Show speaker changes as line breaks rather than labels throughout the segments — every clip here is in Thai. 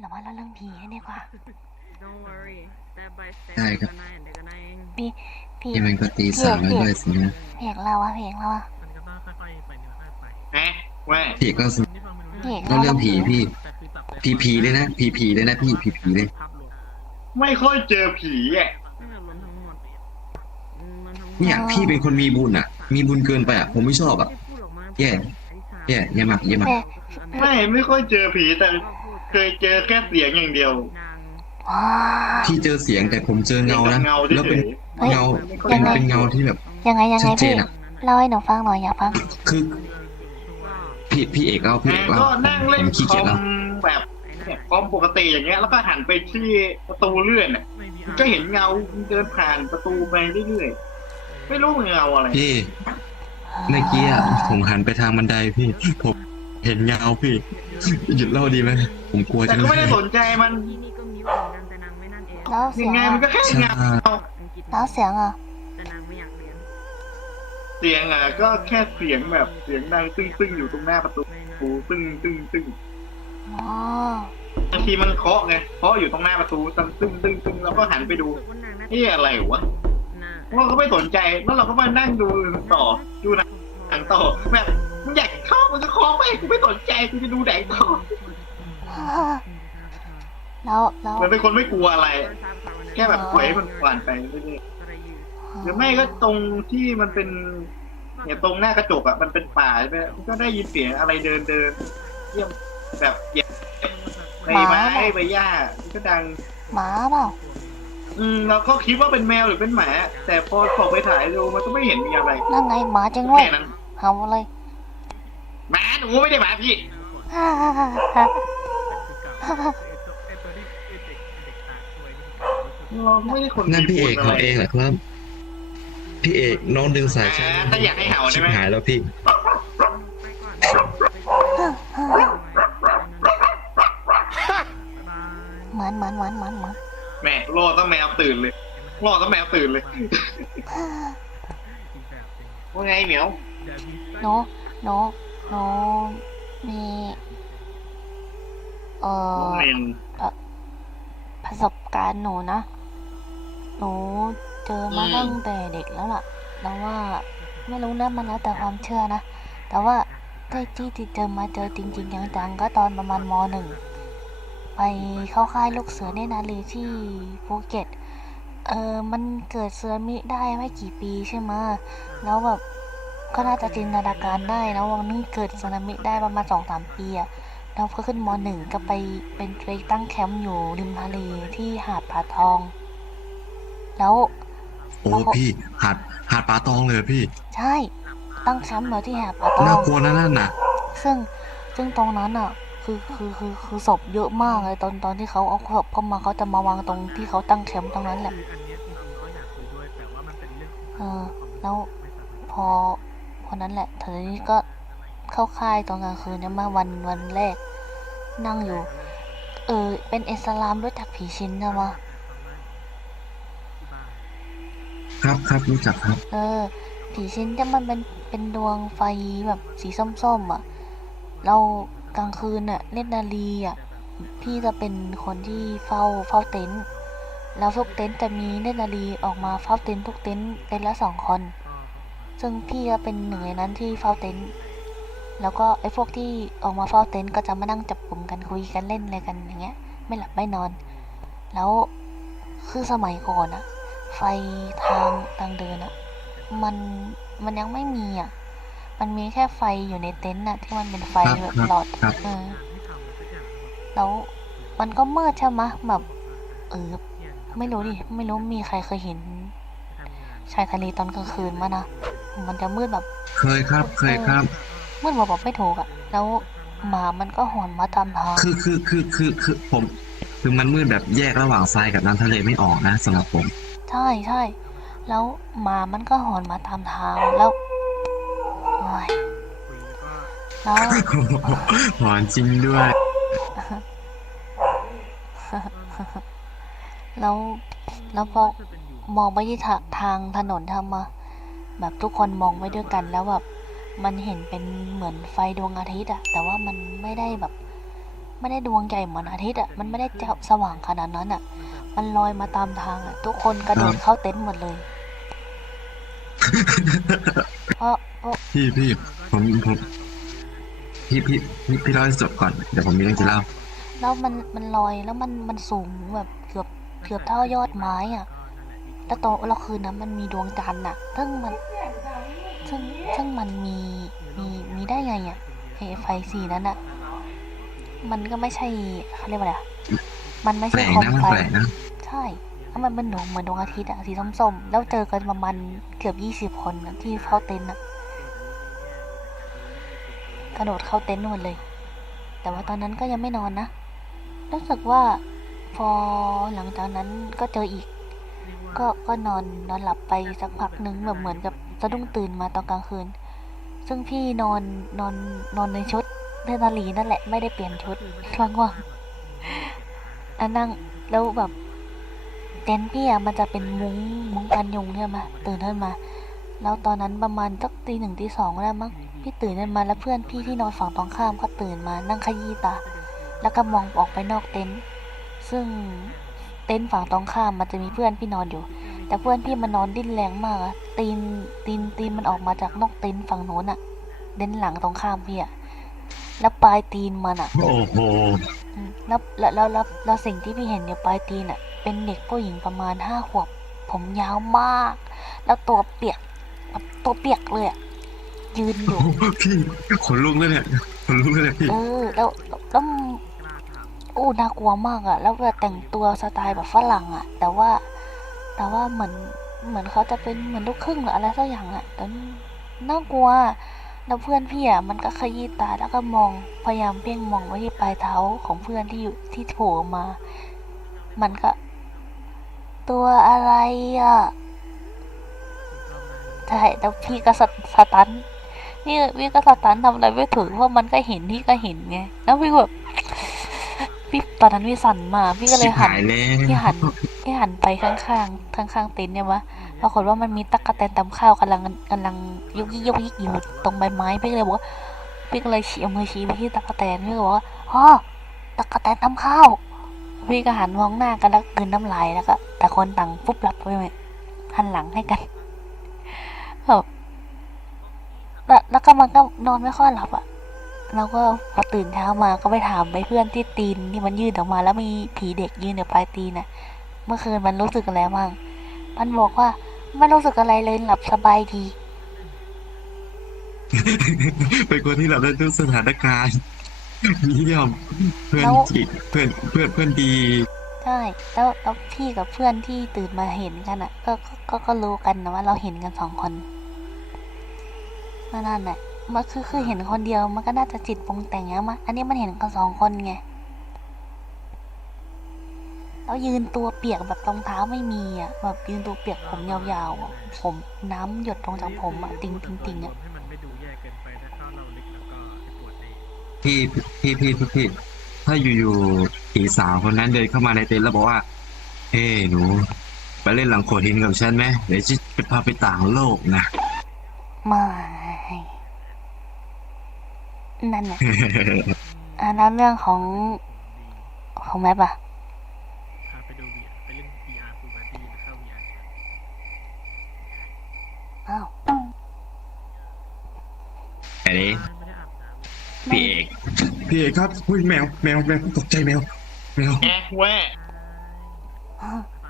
เรามาเล่าเรื่องผีกันดีกว่า
Don't worry step by step
ได้ครับ
เดี๋ยวก็นายเดี๋ยวก็นายเอง
พี่
นี่มันก็ตีสามแล้วด้วยสินะ
เพลงเราอะเพลงเราอะ
มันก็ต้องค่อยๆไปเดี๋ยวค่อยๆไป
ฮะว่า
พี่ก็ส
นี่ฟังไม่รู้
เพล
เรื่อง
ง
ก็
เรา
เรื่องผีพี่
แต่คือจับใจ
ผีผีเลยนะผีผีเลยนะพี่ผีผีเลย
ภาพรวม
ไม่ค่อยเจอผีอะ
ไม่เอารวมทั้งหมดอืมมันทั้งหมด
เนี่ยพี่เป็นคนมีบุญอะ มีบุญเกินไปอะผมไม่ชอบอะ
ที่พูดออกมา
แย่แย่แย่มากแย่มาก
ไม่ไม่ค่อยเจอผีแต่ เคยเจอแค่เสียงอย่างเดียว
ว้า
พี่เจอเสียงแต่ผมเจอเงานะ
เงา
แล้ว
เฉ
เป็น
ย
เงาเป็นเป็นเงาที่แบบ
ยังไงยังไง
ชัดเจ
พี่
นอะ
เล่าให้หนูฟังหน่อยอยากฟัง
คือพี่พี่เอกเล่า
ๆ
พี่
แอ
เอก
น
เล่า
ก็นั่งเล่
ผ
น
มขี้
ค
เกี
อย
จ
ม
แล้ว
แบบเนี่ยคอมปกติอย่างเงี้ย แล้วก็หันไปที่ประตูเลื่อนอะ
ไม่มี
ก็เห็นเงาเดินผ่านประตูไปเรื่อยๆไม่รู้มันเงาอะไร
พี่เมื่อกี้อะผมหันไปทางบันไดพี่ผม เห็นเงาพี่ หยุดเล่าดีไหมผมกลัว
แต่
จัง
ก็
เล
ไม่ได้
ย
สนใจมัน
ที่นี่ก็มีเหมือนกันแต่นางไม่นั่งเอง
แล้วเสี
ยั
ย
ง
ง
ไงมันก็
อะ
แค่
ใช่
เงา
อังกฤษ
แล้วเสียงอะ
แต่นางไม่อยากเรียน
เสียงอะก็แค่เสียงแบบเสียงดังตึ้งตึ้งๆอยู่ตรงหน้าประตู
ไม่นะ
ตึ้งตึ้งตึ้งตึ้ง
อ๋อบา
งทีมันเคาะไงเคาะอยู่ตรงหน้าประตูตึ้งตึ้งตึ้งตึ้งแล้วก็หันไปดู
รู้สึกว่านางน่าจะ
นี่อะไรวะ
น่า
เราก็ไม่สนใจแล้วเราก็มานั่งดูต่อดูหนังต่อแบบ มึงอยากเคาะมันก็เคาะไปกูไม่สนใจกูจะดูหนังต่อ
แล้วแล้ว
มันเป็นคนไม่กลัวอะไร แค่แบบปล่อยให้มันผ่านไปเรื่อยๆหรือไม่ก็ตรงที่มันเป็นเนี่ยตรงหน้ากระจกอะมันเป็นป่าใช่ไหมมันก็ได้ยินเสียงอะไรเดินเดินเยี่ยมแบบเหยียบใบไม้ใบหญ้ามันก็ดัง
หมาเปล่า
อืมเราก็คิดว่าเป็นแมวหรือเป็นหมา แต่พอส่องไปถ่ายดูมันก็ไม่เห็นมีอะไร
นั่นไงหมาจริงด้วย
แค่นั้น
เห่าเลย
หมา หนูไม่ได้หมาพี่
ฮ่าฮ่าฮ่าฮ่า
ไอ้ตัวที่ไอ้เด็กเด็กตาช่วยนี่
เราไม่ได้คน
นั่นพี่เอก
มีบุญ
เขา
อะไร
เองแหละครับ พี่เอกน้องดึงสายชาร์จ
อ่าถ้าอยากให้เห่าใช่
ชิบ
ไหม
หายแล้วพี่
เหมือนเหมือนเหมือนเหมือนเหมือน
แม่รอตั้งแมวตื่นเลยรอตั้งแมวตื่นเลยว่าไงเหมียว
หนูหนู หนูมีเอ่
น้อง
อ
เมน
ประสบการณ์หนูนะ หนูเจอมา
อืม
ตั้งแต่เด็กแล้วล่ะแล้วว่าไม่รู้นะมันแล้วแต่ความเชื่อนะ แต่ว่าที่ที่ที่เจอมาเจอจริง ๆ จังๆ ก็ตอนประมาณมหนึ่ง ไปเข้าค่ายลูกเสือเนตรนารีที่ภูเก็ต เออมันเกิดเสือมิได้ไม่กี่ปีใช่ไหมะแล้วแบบ ก็น่าจะจินตนาการได้นะว่ามันเกิดสึนามิได้ประมาณสองสามปีอะเราก็ขึ้นมหนึ่งก็ไปเป็นไปตั้งแคมป์อยู่ริมทะเลที่หาดผาทอง แล้ว
โอ้พี่หาดหาดปลาตองเลยเหรอพี่
ใช่ ตั้งแคมป์อยู่ที่หาดผาทอ
น่างกลัวนะนั่นน่ะ
ซึ่งซึ่งตรงนั้นอะ คือคือคือคือศพเยอะมากเลยตอนตอนที่เขาเอาศพเข้ามาเขาจะมาวางตรงที่เขาตั้งแคมป์ตรงนั้นแหละ
คืออันเนี้ยจริงๆก็อยากคุยด้วยแต่ว่ามันเป็นเรื่องของ
เออแล้ว
ไม่สามารถ
พอ พอนั้นแหละทีนี้ก็เข้าค่ายตอนกลางคืนเนี่ยมาวันวันแรก นั่งอยู่ เออ เป็นอิสลามรู้จักผีชินนะวะ
ครับครับรู้จักครับ
เออ ผีชินจะมันเป็นเป็นดวงไฟแบบสีส้มๆอะ เรากลางคืนน่ะเล่นนาลีอะพี่จะเป็นคนที่เฝ้าเฝ้าเต็นท์แล้วทุกเต็นท์จะมีเล่นนาลีออกมาเฝ้าเต็นท์ทุกเต็นท์เต็นท์ละสองคน ซึ่งพี่ก็เป็นหนึ่งในนั้นที่เฝ้าเต็นท์แล้วก็ไอ้พวกที่ออกมาเฝ้าเต็นท์ก็จะมานั่งจับกลุ่มกันคุยกันเล่นอะไรกันอย่างเงี้ย ไม่หลับไม่นอน แล้วคือสมัยก่อนอะไฟทางทางเดินอะมันมันยังไม่มีอะมันมีแค่ไฟอยู่ในเต็นท์อะที่มันเป็นไฟ
ครับ
แบบ
ครับ
หลอด
ครับ
เออแล้วมันก็มืดใช่ไหมะแบบเออไม่รู้ดิ ไม่รู้มีใครเคยเห็นชายทะเลตอนกลางคืนมั้ยนะ มันจะมืดแบบ
เคยครับ เคยครับ
มืดแบบบอกไม่ถูกอะแล้วหมามันก็หอนมาตามทาง
คือคือคือคือคือผม คือมันมืดแบบแยกระหว่างทรายกับน้ำทะเลไม่ออกนะสำหรับผม
ใช่ใช่ แล้วหมามันก็หอนมาตามทางแล้วโอ้ยแล้ว
หวานจริงด้วย
แล้วแล้วพอมองไปที่ทาทางถนนทำมา แบบทุกคนมองไปด้วยกันแล้วแบบมันเห็นเป็นเหมือนไฟดวงอาทิตย์อะแต่ว่ามันไม่ได้แบบ ไม่ได้ดวงใหญ่เหมือนอาทิตย์อะมันไม่ได้จะสว่างขนาดนั้นอะมันลอยมาตามทางอะทุกคนกระโดดเข้าเต็นท์หมดเลยเพราะเพราะ
พี่พี่ผมผมพี่พี่พี่พี่เล่าให้จบก่อนเดี๋ยวผมมีเรื่องจะเล่า
แล้วมันมันลอยแล้วมันมันสูงแบบเกือบเกือบเท่ายอดไม้อะ แล้วตอนเราคืนนั้นมันมีดวงจันทร์อะ ซึ่งมัน ซึ่งซึ่งมันมี มี มีได้ไงอะไอไฟสีนั้นอะ มันก็ไม่ใช่เขาเรียกว่าอะไรอะมันไม่
แปล
ใช่
ก
โคม
นะมัน
ไฟ
แปลกนะ
ใช่แล้วมันเป็นดวงเหมือนดวงอาทิตย์อะสีส้มๆ แล้วเจอกันประมาณเกือบยี่สิบคนอะที่เข้าเต็นท์อะกระโดดเข้าเต็นท์หมดเลย แต่ว่าตอนนั้นก็ยังไม่นอนนะ รู้สึกว่าพอหลังจากนั้นก็เจออีก ก็ก็นอนนอนหลับไปสักพักหนึ่งแบบเหมือนกับสะดุ้งตื่นมาตอนกลางคืน ซึ่งพี่นอนนอนนอนในชุดเนตรนารีนั่นแหละไม่ได้เปลี่ยนชุดว่างๆอันนั่งแล้วแบบเต็นท์พี่อะมันจะเป็นมุ้งมุ้งกันยุงใช่ไหมตื่นขึ้นมา แล้วตอนนั้นประมาณสักตีหนึ่งตีสองแล้วมั้งพี่ตื่นขึ้นมาแล้วเพื่อนพี่ที่นอนฝั่งตรงข้ามก็ตื่นมานั่งขยี้ตา แล้วก็มองออกไปนอกเต็นท์ซึ่ง เต็นท์ฝั่งตรงข้ามมันจะมีเพื่อนพี่นอนอยู่ แต่เพื่อนพี่มันนอนดิ้นแรงมากอะตีนตีนตีนมันออกมาจากนอกเต็นท์ฝั่งโน้นอะเต็นท์หลังตรงข้ามพี่อะแล้วปลายตีนมันอะ
โอ้โห
อืมแล้วแล้วแล้วแล้วแล้วสิ่งที่พี่เห็นอยู่ปลายตีนอะเป็นเด็กผู้หญิงประมาณห้าขวบ ผมยาวมาก แล้วตัวเปียกแบบตัวเปียกเลยอะยืนอยู่
พี่ขนลุกเลยเนี่ยขนลุกเลยเนี่ยพี่
เออแล้วแล้วแล้วโอู้น่ากลัวมากอะแล้วแบบแต่งตัวสไตล์แบบฝรั่งอะแต่ว่า แต่ว่าเหมือนเหมือนเขาจะเป็นเหมือนลูกครึ่งหรืออะไรสักอย่างอะแต่น่ากลัวแล้วเพื่อนพี่อะมันก็ขยี้ตาแล้วก็มองพยายามเพ่งมองไปที่ปลายเท้าของเพื่อนที่อยู่ที่โผล่มา มันก็ ตัวอะไรอะใช่แล้วพี่ก็สตสตันพี่พี่ก็สตันทำอะไรไม่ถูกเพราะมันก็เห็นพี่ก็เห็นไงแล้วพี่แบบ ตอนนั้นพี่สั่นมากพี่ก็เลย
ชิบ
หัน
หายแล้ว
พี่หันพี่หันไปข้างๆข้างๆเต็นท์เนี่ยวะปรากฏว่ามันมีตั๊กแตนตำข้าวกำลังกำลังยุกยิกยุกยิกอยู่ตรงใบไม้พี่ก็เลยบอกว่าพี่ก็เลยชี้เอามือชี้ไปที่ตั๊กแตนพี่ก็บอกว่าอ๋อตั๊กแตนตำข้าวพี่ก็หันมองหน้ากันแล้วกลืนน้ำลายแล้วก็แต่คนต่างปุ๊บหลับไปเลยหันหลังให้กันแบบแล้วแล้วก็มันก็นอนไม่ค่อยหลับอะ แล้วก็พอตื่นเช้ามาก็ไปถามไปเพื่อนที่ตีนที่มันยื่นออกมา แล้วมีผีเด็กยืนอยู่ปลายตีนน่ะ เมื่อคืนมันรู้สึกอะไรบ้างมันบอกว่าไม่รู้สึกอะไรเลยหลับสบายดี
เป็นคนที่เราได้ทุกสถานการณ์เยี่ยมเพื่อน
แล้ว
จิตเพื่อนเพื่อนเพื่อนดี
ใช่แล้วแล้วพี่กับเพื่อนที่ตื่นมาเห็นกันอะ ก็ก็ก็ก็รู้กันนะว่าเราเห็นกันสองคนก็นั่นแหละ มันคือคือเห็นคนเดียวมันก็น่าจะจิตปรุงแต่งแล้วมั้งอันนี้มันเห็นกันสองคนไงแล้วยืนตัวเปียกแบบรองเท้าไม่มีอะแบบยืนตัวเปียกผมยาวๆอะผมน้ำหยดลงจากผมอะติงติงติงอะ
ให้มันไม่ดูแย่เกินไปถ้าเข้าเราลึกแล้วก็จะปวดใน
พี่พี่พี่พี่พี่ถ้าอยู่ๆผีสาวคนนั้นเดินเข้ามาในเต็นท์แล้วบอกว่าเฮ้หนูไปเล่นหลังโขดหินกับฉันไหมเดี๋ยวจะพาไปต่างโลกนะ
ไม่ นั่นแหละอันนั้นเรื่องของของแมปอะ
พาไปดู VR ไปเล่น VR ฟูบาร์ตี้เข้า VR
อ้าว
อันนี้
ไม่ได้อาบน้ำ
พี่เอกพี่เอกครับอุ้ยแมวแมวแมวตกใจแมว แมว
แอะแว่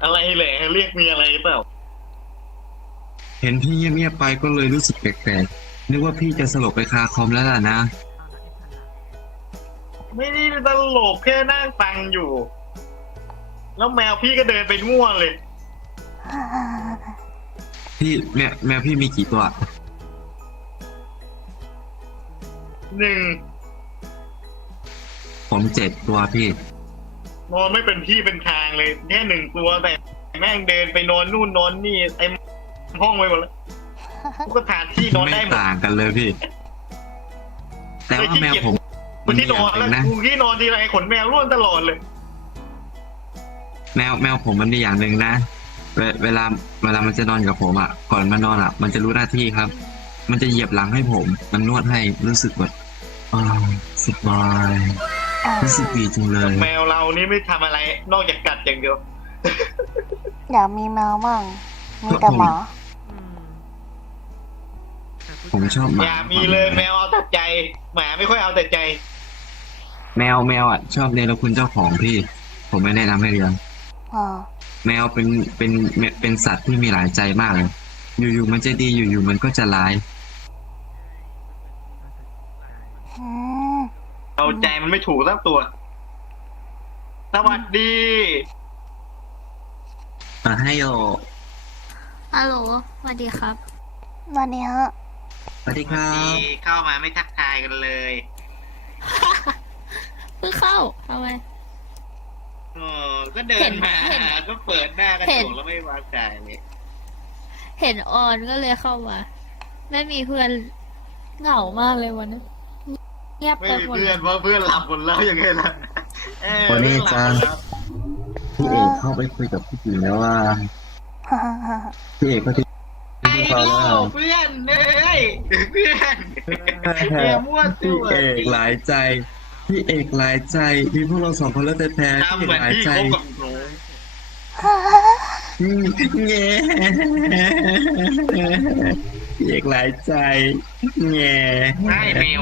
อะไรแหละเรียกมีอะไรหรือเปล่า
เห็นพี่เงียบๆไปก็เลยรู้สึกแปลกๆนึกว่าพี่จะสลบไปคาคอมแล้วล่ะนะ
ไม่ได้ตลกแค่นั่งฟังอยู่ แล้วแมวพี่ก็เดินไปมั่วเลย
พี่แมวแมวพี่มีกี่ตัว
หนึ่ง
ผมเจ็ดตัวพี่
นอนไม่เป็นที่เป็นทางเลยแค่หนึ่งตัวแต่แม่งเดินไปนอนนู่นนอนนี่ไอห้องไปหมดแล้วกูก็ทานที่นอน
ไม่
ได้หมด
ต่างกันเลยพี่ แต่ว่าแมวผม
กูที่นอน
มี
แล้ว
ย่างหงนะ
กูที่นอนทีไรขนแมวร่วงตลอดเลย
แมวแมวผมมันมีอย่างหนึ่งนะเวเวลาเวลามันจะนอนกับผมอะ ก่อนมานอนอะ มันจะรู้หน้าที่ครับ มันจะเหยียบหลังให้ผม มันนวดให้รู้สึกแบบอ่าสบาย
อ่า
รู้สึกดีจังเลย
แมวเรานี่ไม่ทำอะไร นอกจากกัดอย่างเดียว
อยากมีแมวบ้างมีแต่หมา
อืมแต่ผู้
ผมชอบห
อ
มา
ย่ามีเลยแมวเอาแต่ใจ หมาไม่ค่อยเอาแต่ใจ
แมวแมวอะ ชอบเนรคุณเจ้าของพี่ ผมไม่แนะนำให้เลี้ยง
อ่า
แมวเป็นเป็นเป็นสัตว์ที่มีหลายใจมากเลย อยู่ๆมันจะดีอยู่ๆมันก็จะร้าย
อืม
เอาใจมันไม่ถูกสักตัว สวัสดี
มาให้โย
ฮัลโหลสวัสดีครับ
วันนี้ฮะ
สวัสดีครับ
เข้ามาไม่ทักทายกันเลย
เพิ่งเข้าทำไม
เออก็เดินมา
เห็น
ก็เปิดหน้ากระ
เห็
จ
น
กแล้วไม่วางใจเลย
เห็นออนก็เลยเข้ามา ไม่มีเพื่อนเหงามากเลยวันนี้เงียบ
ไม่
ไป
มี
หมด
เพื่อนเพราะเพื่อนหลับหมดแล้วยังไงล่ะเออ
วันนี้
เพื่อนหลับหมดแล้ว
พี่เอกเข้าไปคุยกับผู้หญิงแล้วว่า
ฮ่าฮ่าฮ่า
พี่เอกก็ที่
ไอ้
ที่
โง่
เขาแล้ว
เพื่อนเอ้ยเพื่อนอย่ามั่วตั
พี่
ว
เอกหลายใจ พี่เอกหลายใจมีพวกเราสองคนแล้วแต่แท้ๆ
ทำ
พี่
เห
เอกหลาย
มือนพี่
ใจ
คบกับหนู
ฮ่าฮ่าฮ่า
อืมแง่พี่เอกหลายใจแง่
ไม่แมว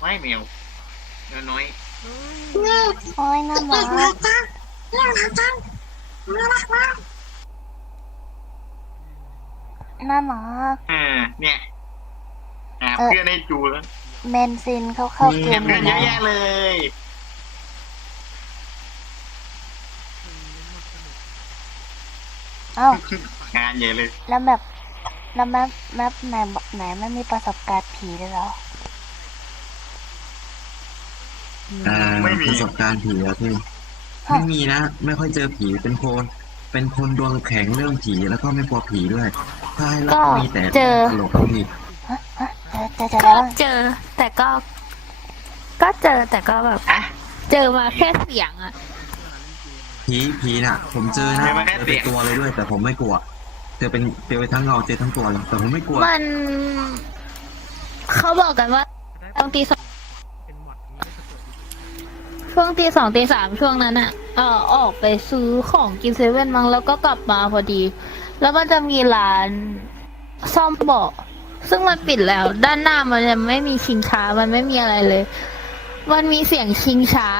ไม่แมวเนื้อน้อย
โอ้ยน่ารักน่ารัก
อ่าเนี่ยหา
เออ
เพื่อนให้จูแล้ว
เมนซินเขาเข้าเก
เก็บ
ม
เงินเย
แล้
อะ
ว
แยะเลย
เอ้างา
นใหญ่เลย
แล้วแบบแล้วแมปแมปไหนบอกไหนไม่มีประสบการณ์ผีเลยเหรอ
อ่าประสบการณ์ผีอะพี่ไม่มีนะ ไม่ค่อยเจอผีเป็นคน เป็นคนดวงแข็งเรื่องผีแล้วก็ไม่กลัวผีด้วยใช่แล้วก็มีแต่
เจอ
ตลกครับพี่
ฮะฮะเจอเจอแล้ว
เจอ แต่ก็ ก็เจอแต่ก็แบบ
อะ
เจอมาแค่เสียงอะ
ผีผีน่ะ ผมเจอนะ
เจอมาแค่
เจอ
เสี
เป็
ย
น
ง
ตัวเลยด้วย แต่ผมไม่กลัวเจอเป็นเจอไปทั้งเงาเจอทั้งตัวเลยแต่ผมไม่กลัว
มัน เขาบอกกันว่าตอนตีสองช่วงตีสองตีสามช่วงนั้นอะเออออกไปซื้อของกินเซเว่นมั้งแล้วก็กลับมาพอดี แล้วมันจะมีร้านซ่อมเบาะ ซึ่งมันปิดแล้ว ด้านหน้ามันจะไม่มีชิงช้า มันไม่มีอะไรเลย มันมีเสียงชิงช้า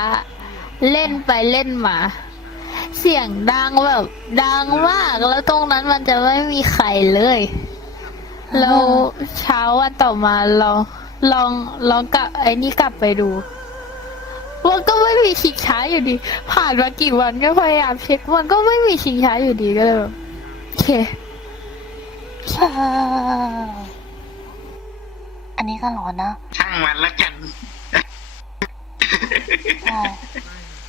เล่นไปเล่นมา เสียงดังแบบ ดังมาก แล้วตรงนั้นมันจะไม่มีใครเลย แล้วเช้าวันต่อมาลองลองลองกลับไอ้นี่กลับไปดูมันก็ไม่มีชิงช้าอยู่ดี ผ่านมากี่วันก็พยายามเช็ค มันก็ไม่มีชิงช้าอยู่ดีก็เลยโอเค
ฮ่าฮ่าฮ่า อันนี้ก็หลอนนะ
ช่างมันละกัน
ใช่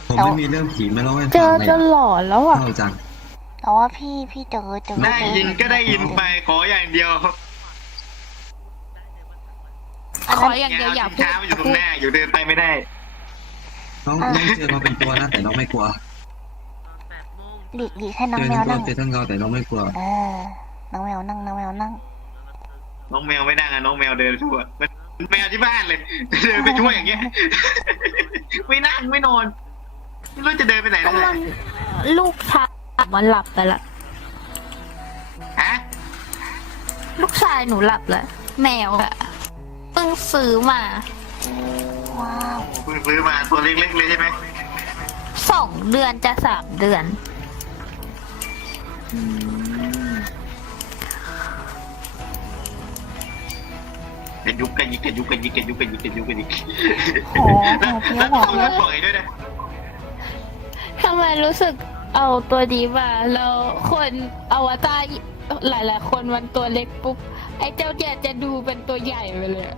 ผมไม่มีเรื่องผีมาเล่าให้
เจ
ฟั
อง
เล
จ
ย
นหลอนแล้วอะ
เข้าจัง
แต่ว่าพี่พี่เจอเจอ
ได้
เจอ
ยินก็ได้ยินไปขออย่างเดียว
ขออย่างเดียวอย่า
ชิง
พูด
ช้ามันอยู่ตรงหน้าอยู่เดินไปไม่ได้
น้องน้องเจอมาเป็นตัวนะแต่น้องไม่กลัว
แปดโมง
หลีกหลีกให้น้อ
เจ
ง
อ
แม
ทั้
ว
งตัว
นั่ง
เจอทั้งเงาแต่น้องไม่กลัว
เออน้องแมวนั่งน้องแมวนั่ง
น้องแมวไม่นั่งอะน้องแมวเดินทั่วมันแมวที่บ้านเลย เดินไปช่วยอย่างเงี้ย ไม่นั่งไม่นอนไม่รู้จะเดินไปไหน
ก็
นั่นแห
มั
ละ
นลูกชายมันหลับไปละ
ฮะ
ลูกชายหนูหลับแล้วแมวอะเพิ่งซื้อมา
ว้าว
เพิ่งซื้อมาตัวเล็กๆเลยใช่ไหม
สองเดือนจะสามเดือน
กระยุกกระยิกกระยุกกระยิกกระยุกกระยิกกระยุกกระยิก
โอ้โห
แล้ว
เพี้ย
แล้วว
บอก
ตัว
เล
มั
ย
นปล่อยด้วยนะ
ทำไมรู้สึกเอาตัวดีมาแล้วคนอวตารหลาย ๆ คนมันตัวเล็กปุ๊บไอ้เจ้าเนี่ยจะดูเป็นตัวใหญ่ไปเลยอะ